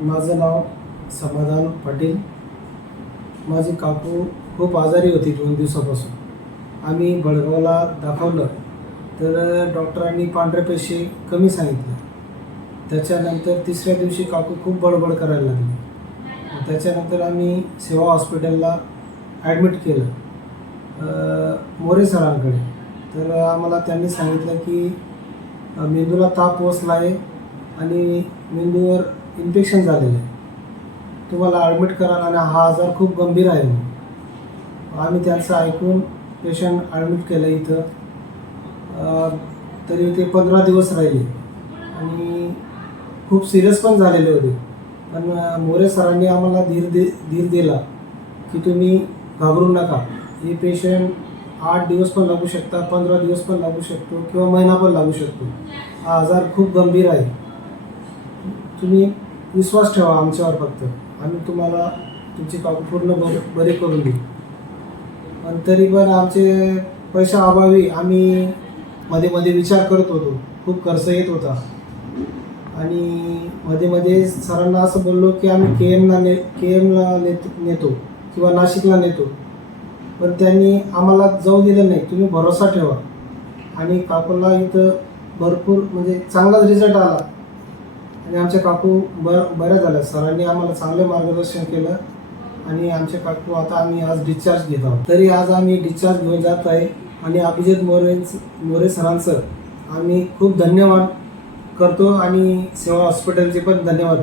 माझं नाव समाधान पाटील. माझी काकू खूप आजारी होती दोन दिवसापासून. आम्ही बडगावला दाखवलं तर डॉक्टरांनी पांढरे पेशी कमी सांगितलं. त्याच्यानंतर तिसऱ्या दिवशी काकू खूप बडबड करायला लागली. त्याच्यानंतर आम्ही सेवा हॉस्पिटलला ॲडमिट केलं मोरे सरांकडे. तर आम्हाला त्यांनी सांगितलं की मेंदूला ताप बसला आहे आणि मेंदूवर इन्फेक्शन झालेलं आहे. तुम्हाला ॲडमिट कराल आणि हा आजार खूप गंभीर आहे म्हणून. आम्ही त्यांचं ऐकून पेशंट ॲडमिट केलं इथं. तरी ते पंधरा दिवस राहिले. आणि खूप सिरियस पण झालेले होते. पण मोरे सरांनी आम्हाला धीर दे धीर दिला की तुम्ही घाबरू नका. हे पेशंट आठ दिवस पण लागू शकता पंधरा दिवस पण लागू शकतो किंवा महिना पण लागू शकतो. हा आजार खूप गंभीर आहे. तुम्ही विश्वास ठेवा आमच्यावर फक्त. आम्ही तुम्हाला तुमची काकू पूर्ण बर बरी करून देऊ. पण तरी पण आमचे पैशा अभावी आम्ही मध्ये मध्ये विचार करत होतो. खूप खर्च येत होता. आणि मध्ये मध्ये सरांना असं बोललो की आम्ही के एमला ने के एमला नेत नेतो किंवा नाशिकला नेतो. पण त्यांनी आम्हाला जाऊ दिलं नाही. तुम्ही भरोसा ठेवा. आणि काकूला इथं भरपूर म्हणजे चांगलाच रिझल्ट आला. आणि आमच्या काकू बर बऱ्या झाल्या सरांनी आम्हाला चांगले मार्गदर्शन केलं आणि आमचे काकू आता आम्ही आज डिस्चार्ज घेत आहोत. तरी आज आम्ही डिस्चार्ज घेऊन जात आहे आणि अभिजित मोरे मोरे सरांचं आम्ही खूप धन्यवाद करतो आणि सेवा हॉस्पिटलचे पण धन्यवाद.